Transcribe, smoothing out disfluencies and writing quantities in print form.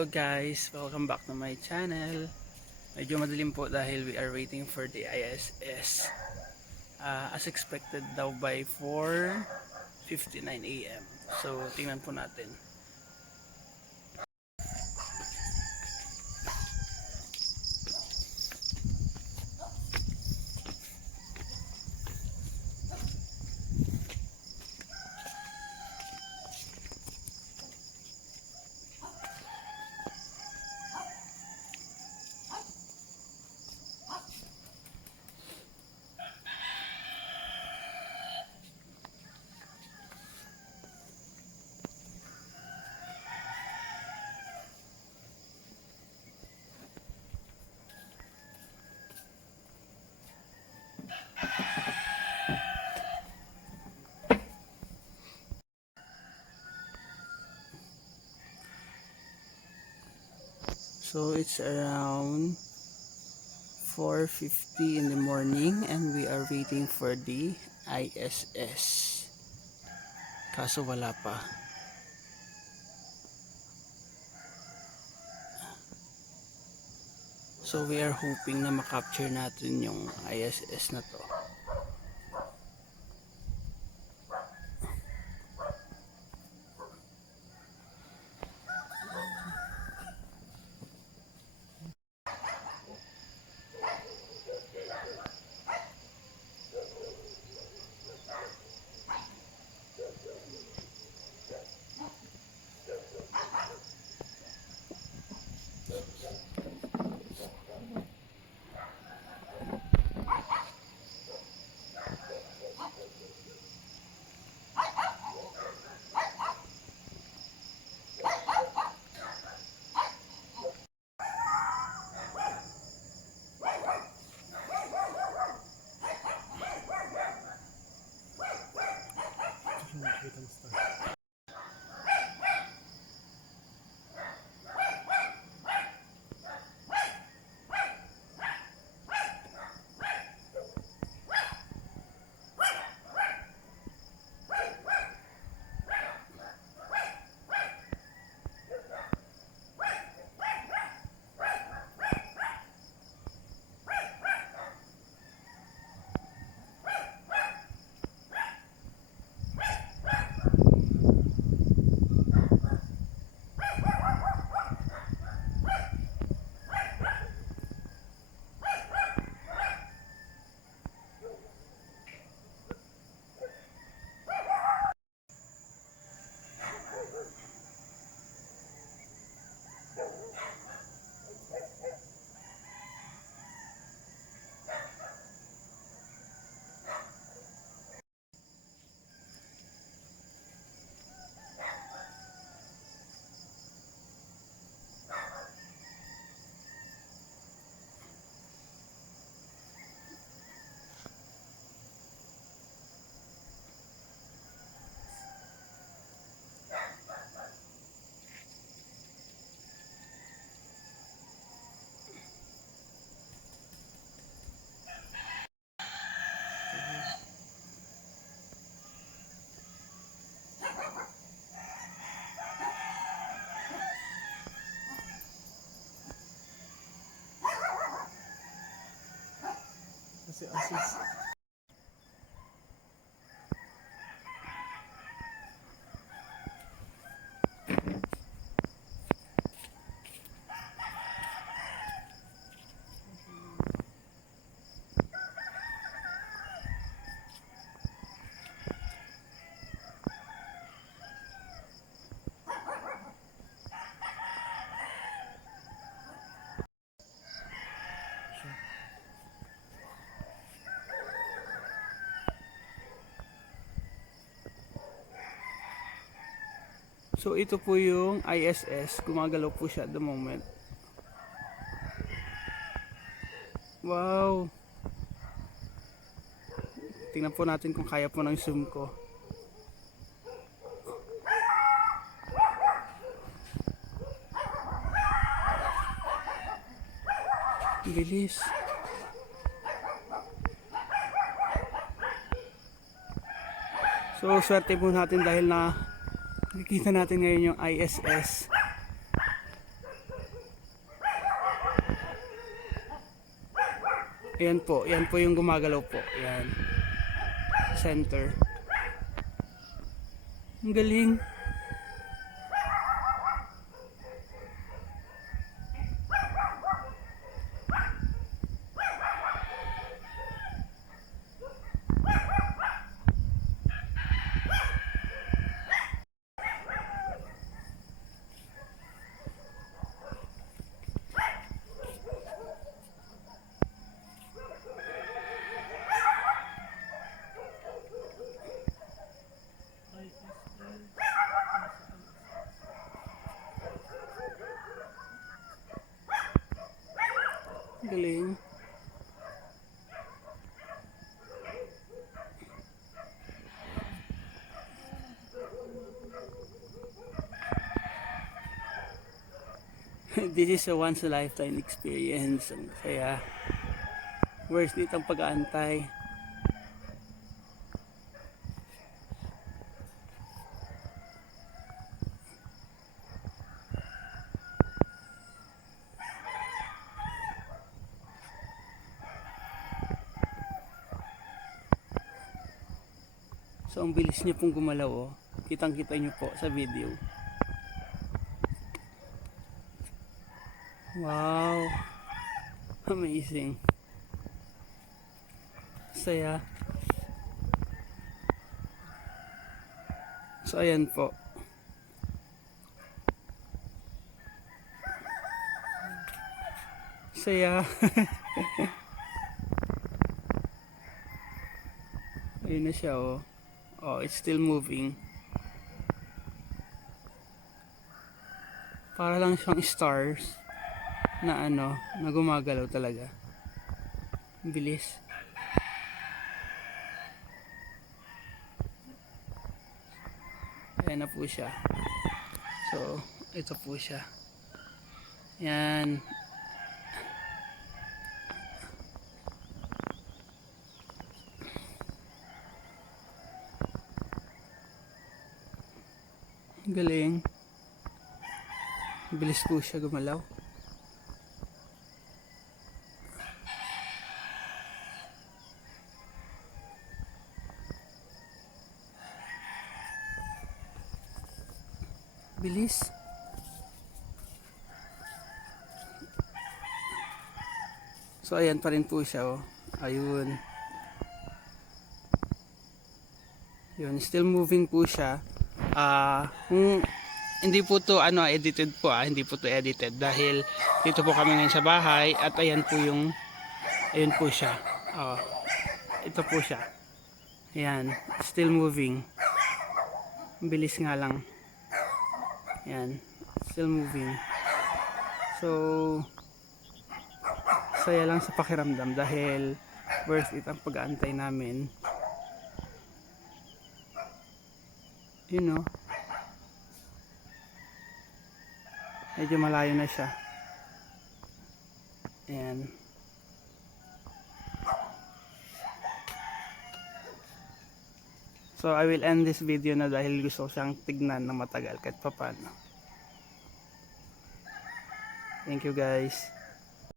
Hello guys, welcome back to my channel. Medyo madilim po dahil we are waiting for the ISS. As expected daw by 4:59 AM. So tingnan po natin. So it's around 4:50 in the morning and we are waiting for the ISS. Kaso wala pa. So we are hoping na makapture natin yung ISS na to. Kasi asis. So ito po yung ISS, gumagalaw po siya at the moment. Wow! Tingnan po natin kung kaya po ng zoom ko. Bilis. So swerte po natin dahil na nakikita natin ngayon yung ISS. Yan po yung gumagalaw po. Yan. Center. Ang galing. Galing. This is a once a lifetime experience. Kaya worth it ang pag-aantay. So ang bilis niya pong gumalaw, oh. Kitang kita niyo po sa video. Wow, amazing. Saya. So ayan po. Saya. Ayun na siya, oh. Oh, it's still moving. Para lang siyang stars na ano, na gumagalaw talaga. Bilis. Ayan na po siya. So, ito po siya. Yan. Galing. Bilis po siya gumalaw. Bilis. So ayan pa rin po siya, oh. Ayun. Yun, still moving po siya. Hindi po to edited po, hindi po to edited dahil dito po kami ngayon sa bahay at ayan po yung ayun po siya. Ito po siya. Ayan, still moving. Bilis nga lang. Ayan, still moving. So saya lang sa pakiramdam dahil worth it ang pag-aantay namin. You know, medyo malayo na siya. Ayan. So I will end this video na dahil gusto ko siyang tignan na matagal kahit papano. Thank you guys.